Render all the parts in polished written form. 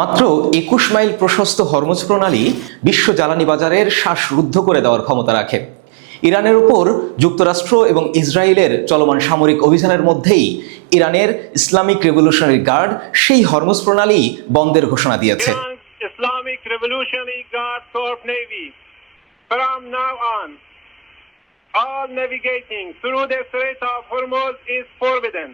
মাত্র ২১ মাইল প্রশস্ত হরমুজ প্রণালী বিশ্ব জ্বালানি বাজারের শ্বাসরুদ্ধ করে দেওয়ার ক্ষমতা রাখে। ইরানের উপর যুক্তরাষ্ট্র এবং ইসরায়েলের চলমান সামরিক অভিযানের মধ্যেই ইরানের ইসলামিক রেভলিউশনারি গার্ড সেই হরমুজ প্রণালী বন্ধের ঘোষণা দিয়েছে। Islamic Revolutionary Guard Corps Navy, from now on, all navigating through the Strait of Hormuz is forbidden.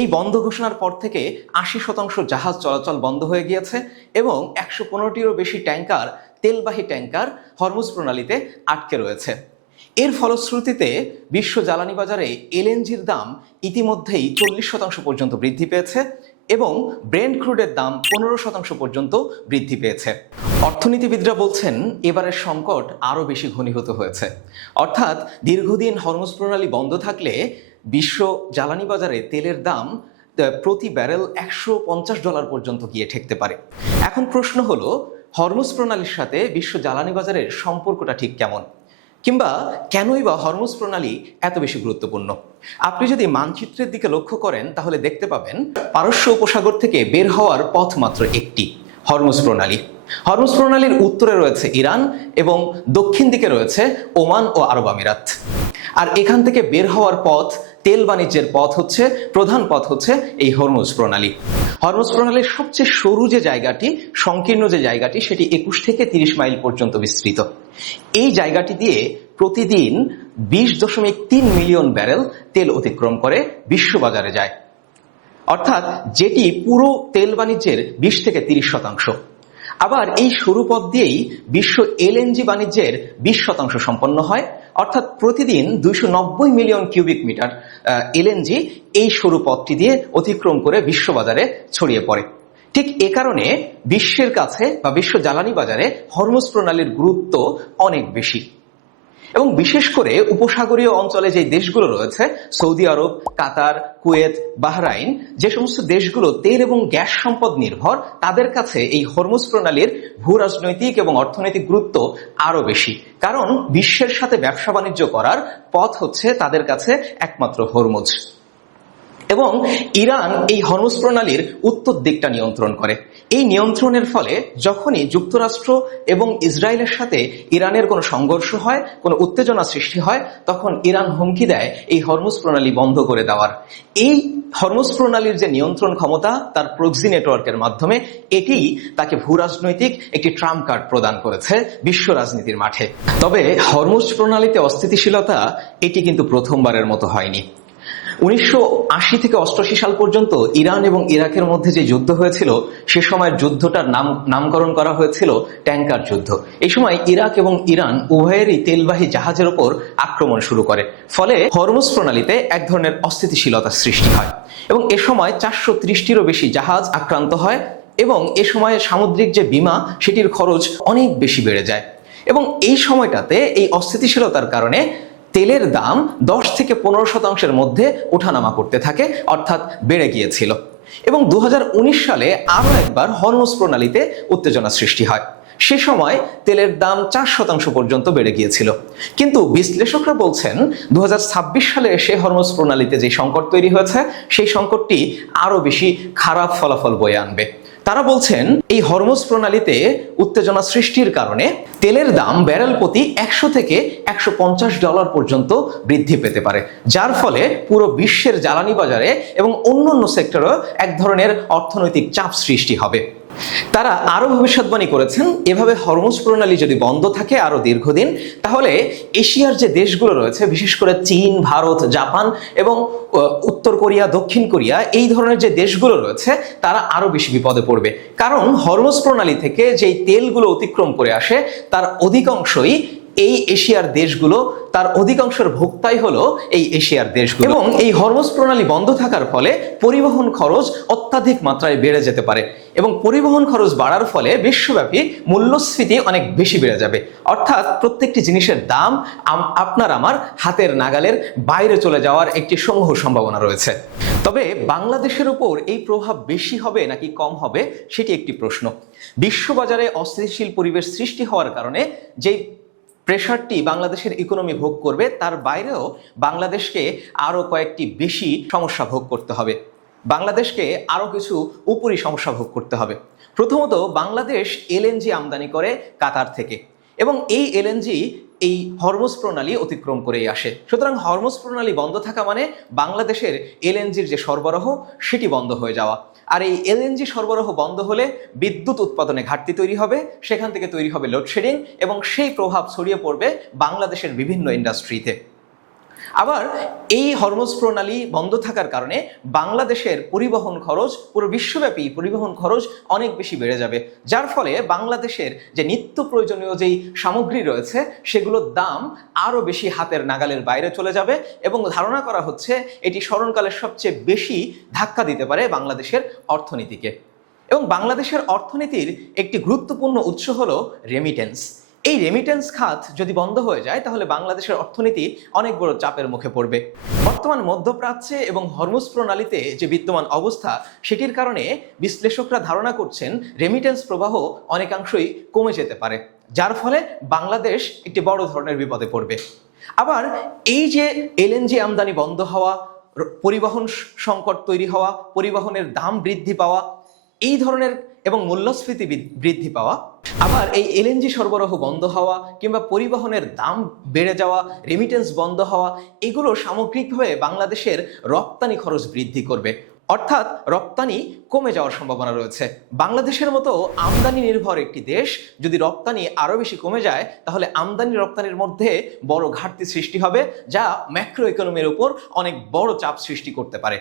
এই বন্ধ ঘোষণার পর থেকে ৮০% জাহাজ চলাচল বন্ধ হয়ে গিয়েছে এবং ১১৫টিরও বেশি ট্যাঙ্কার, তেলবাহী ট্যাঙ্কার হরমুজ প্রণালীতে আটকে রয়েছে। এর ফলশ্রুতিতে বিশ্ব জ্বালানি বাজারে এলএনজির দাম ইতিমধ্যেই ৪০% পর্যন্ত বৃদ্ধি পেয়েছে এবং ব্রেন্ট ক্রুডের দাম ১৫% পর্যন্ত বৃদ্ধি পেয়েছে। অর্থনীতিবিদরা বলছেন এবারের সংকট আরও বেশি ঘনীভূত হয়েছে। অর্থাৎ দীর্ঘদিন হরমুজ প্রণালী বন্ধ থাকলে বিশ্ব জ্বালানি বাজারে তেলের দাম প্রতি ব্যারেল $১৫০ পর্যন্ত গিয়ে ঠেকতে পারে। এখন প্রশ্ন হলো, হরমুজ প্রণালীর সাথে বিশ্ব জ্বালানি বাজারের সম্পর্কটা ঠিক কেমন, কিংবা কেনই বা হরমুজ প্রণালী এত বেশি গুরুত্বপূর্ণ? আপনি যদি মানচিত্রের দিকে লক্ষ্য করেন তাহলে দেখতে পাবেন পারস্য উপসাগর থেকে বের হওয়ার পথ মাত্র একটি, হরমুজ প্রণালী। হরমুজ প্রণালীর উত্তরে রয়েছে ইরান এবং দক্ষিণ দিকে রয়েছে ওমান ও আরব আমিরাত। আর এখান থেকে বের হওয়ার পথ, তেল বাণিজ্যের পথ হচ্ছে, প্রধান পথ হচ্ছে এই হরমুজ প্রণালী। হরমুজ প্রণালীর সবচেয়ে সরু যে জায়গাটি, সংকীর্ণ যে জায়গাটি, সেটি ২১ থেকে ৩০ মাইল পর্যন্ত বিস্তৃত। এই জায়গাটি দিয়ে প্রতিদিন ২০.৩ মিলিয়ন ব্যারেল তেল অতিক্রম করে বিশ্ববাজারে যায়, অর্থাৎ যেটি পুরো তেল বাণিজ্যের ২০ থেকে ৩০%। আবার এই সরু পথ দিয়েই বিশ্ব এলএনজি বাণিজ্যের ২০% সম্পন্ন হয়, অর্থাৎ প্রতিদিন ২৯০ মিলিয়ন কিউবিক মিটার এলএনজি এই সরু পথটি দিয়ে অতিক্রম করে বিশ্ববাজারে ছড়িয়ে পড়ে। ঠিক এ কারণে বিশ্বের কাছে বা বিশ্ব জ্বালানি বাজারে হরমুজ প্রণালীর গুরুত্ব অনেক বেশি। এবং বিশেষ করে উপসাগরীয় অঞ্চলে যে দেশগুলো রয়েছে, সৌদি আরব, কাতার, কুয়েত, বাহরাইন, যে সমস্ত দেশগুলো তেল এবং গ্যাস সম্পদ নির্ভর, তাদের কাছে এই হরমুজ প্রণালীর ভূ রাজনৈতিক এবং অর্থনৈতিক গুরুত্ব আরো বেশি। কারণ বিশ্বের সাথে ব্যবসা বাণিজ্য করার পথ হচ্ছে তাদের কাছে একমাত্র হরমুজ। এবং ইরান এই হরমুজ প্রণালীর উত্তর দিকটা নিয়ন্ত্রণ করে। এই নিয়ন্ত্রণের ফলে যখনই যুক্তরাষ্ট্র এবং ইসরায়েলের সাথে ইরানের কোনো সংঘর্ষ হয়, কোনো উত্তেজনা সৃষ্টি হয়, তখন ইরান হুমকি দেয় এই হরমুজ প্রণালী বন্ধ করে দেওয়ার। এই হরমুজ প্রণালীর যে নিয়ন্ত্রণ ক্ষমতা তার প্রক্সি নেটওয়ার্কের মাধ্যমে, এটি তাকে ভূ রাজনৈতিক একটি ট্রাম্প কার্ড প্রদান করেছে বিশ্ব রাজনীতির মাঠে। তবে হরমুজ প্রণালীতে অস্থিতিশীলতা এটি কিন্তু প্রথমবারের মতো হয়নি। ১৯৮০ থেকে ৮৮ সাল পর্যন্ত ইরান এবং ইরাকের মধ্যে যে যুদ্ধ হয়েছিল, সে সময়ের যুদ্ধটার নামকরণ করা হয়েছিল ট্যাঙ্কার যুদ্ধ। এই সময় ইরাক এবং ইরান উভয়েরই তেলবাহী জাহাজের উপর আক্রমণ শুরু করে, ফলে হরমুজ প্রণালীতে এক ধরনের অস্থিতিশীলতার সৃষ্টি হয় এবং এ সময় ৪৩০টিরও বেশি জাহাজ আক্রান্ত হয় এবং এ সময় সামুদ্রিক যে বীমা, সেটির খরচ অনেক বেশি বেড়ে যায়। এবং এই সময়টাতে এই অস্থিতিশীলতার কারণে তেলের দাম ১০ থেকে ১৫% মধ্যে ওঠানামা করতে থাকে, অর্থাৎ বেড়ে গিয়েছিল। এবং ২০১৯ সালে আরও একবার হরমুজ প্রণালীতে উত্তেজনা সৃষ্টি হয়। সে সময় তেলের দাম ৪% পর্যন্ত বেড়ে গিয়েছিল। কিন্তু বিশ্লেষকরা বলছেন ২০২৬ সালে এসে হরমুজ প্রণালীতে যে সংকট তৈরি হয়েছে, সেই সংকটটি আরও বেশি খারাপ ফলাফল বয়ে আনবে। তারা বলছেন এই হরমুজ প্রণালীতে উত্তেজনা সৃষ্টির কারণে তেলের দাম ব্যারেল প্রতি ১০০ থেকে $১৫০ পর্যন্ত বৃদ্ধি পেতে পারে, যার ফলে পুরো বিশ্বের জ্বালানি বাজারে এবং অন্যান্য সেক্টরেও এক ধরনের অর্থনৈতিক চাপ সৃষ্টি হবে। তারা আরো ভবিষ্যৎবাণী করেছেন, এভাবে হরমুজ প্রণালী যদি বন্ধ থাকে আরো দীর্ঘদিন, তাহলে এশিয়ার যে দেশগুলো রয়েছে, বিশেষ করে চীন, ভারত, জাপান এবং উত্তর কোরিয়া, দক্ষিণ কোরিয়া, এই ধরনের যে দেশগুলো রয়েছে, তারা আরো বেশি বিপদে পড়বে। কারণ হরমুজ প্রণালী থেকে যেই তেলগুলো অতিক্রম করে আসে, তার অধিকাংশই এই এশিয়ার দেশগুলো, তার অধিকাংশের ভোক্তাই হলো এই এশিয়ার দেশগুলো। এবং এই হরমুজ প্রণালী বন্ধ থাকার ফলে পরিবহন খরচ অত্যাধিক মাত্রায় বেড়ে যেতে পারে এবং পরিবহন খরচ বাড়ার ফলে বিশ্বব্যাপী মূল্যস্ফীতি অনেক বেশি বেড়ে যাবে। অর্থাৎ প্রত্যেকটি জিনিসের দাম আপনার আমার হাতের নাগালের বাইরে চলে যাওয়ার একটি সমূহ সম্ভাবনা রয়েছে। তবে বাংলাদেশের উপর এই প্রভাব বেশি হবে নাকি কম হবে, সেটি একটি প্রশ্ন। বিশ্ববাজারে অস্থিতিশীল পরিবেশ সৃষ্টি হওয়ার কারণে যেই প্রেশারটি বাংলাদেশের ইকোনমি ভোগ করবে, তার বাইরেও বাংলাদেশকে আরো কয়েকটি বেশি সমস্যা ভোগ করতে হবে। বাংলাদেশকে আরও কিছু উপরি সমস্যা ভোগ করতে হবে। প্রথমত, বাংলাদেশ এলএনজি আমদানি করে কাতার থেকে এবং এই এলএনজি এই হরমুজ প্রণালী অতিক্রম করেই আসে। সুতরাং হরমুজ প্রণালী বন্ধ থাকা মানে বাংলাদেশের এলএনজির যে সরবরাহ সেটি বন্ধ হয়ে যাওয়া। আর এই এলএনজি সরবরাহ বন্ধ হলে বিদ্যুৎ উৎপাদনে ঘাটতি তৈরি হবে, সেখান থেকে তৈরি হবে লোডশেডিং এবং সেই প্রভাব ছড়িয়ে পড়বে বাংলাদেশের বিভিন্ন ইন্ডাস্ট্রিতে। আবার এই হরমুজ প্রণালী বন্ধ থাকার কারণে বাংলাদেশের পরিবহন খরচ, পুরো বিশ্বব্যাপী পরিবহন খরচ অনেক বেশি বেড়ে যাবে, যার ফলে বাংলাদেশের যে নিত্য প্রয়োজনীয় যেই সামগ্রী রয়েছে সেগুলোর দাম আরও বেশি হাতের নাগালের বাইরে চলে যাবে এবং ধারণা করা হচ্ছে এটি স্মরণকালের সবচেয়ে বেশি ধাক্কা দিতে পারে বাংলাদেশের অর্থনীতিকে। এবং বাংলাদেশের অর্থনীতির একটি গুরুত্বপূর্ণ উৎস হলো রেমিটেন্স। এই রেমিটেন্স খাত যদি বন্ধ হয়ে যায় তাহলে বাংলাদেশের অর্থনীতি অনেক বড় চাপের মুখে পড়বে। বর্তমান মধ্যপ্রাচ্যে এবং হরমুজ প্রণালীতে যে বিদ্যমান অবস্থা সেটির কারণে বিশ্লেষকরা ধারণা করছেন রেমিটেন্স প্রবাহ অনেকাংশই কমে যেতে পারে, যার ফলে বাংলাদেশ একটি বড় ধরনের বিপদে পড়বে। আবার এই যে এলএনজি আমদানি বন্ধ হওয়া, পরিবহন সংকট তৈরি হওয়া, পরিবহনের দাম বৃদ্ধি পাওয়া, এই ধরনের এবং মূল্যস্ফীতি বৃদ্ধি পাওয়া, আবার এই এলএনজি সরবরাহ বন্ধ হওয়া কিংবা পরিবহনের দাম বেড়ে যাওয়া, রেমিটেন্স বন্ধ হওয়া, এগুলো সামগ্রিকভাবে বাংলাদেশের রপ্তানি খরচ বৃদ্ধি করবে, অর্থাৎ রপ্তানি কমে যাওয়ার সম্ভাবনা রয়েছে। বাংলাদেশের মতো আমদানি নির্ভর একটি দেশ যদি রপ্তানি আরও বেশি কমে যায় তাহলে আমদানি রপ্তানির মধ্যে বড় ঘাটতি সৃষ্টি হবে, যা ম্যাক্রো ইকোনমির উপর অনেক বড় চাপ সৃষ্টি করতে পারে।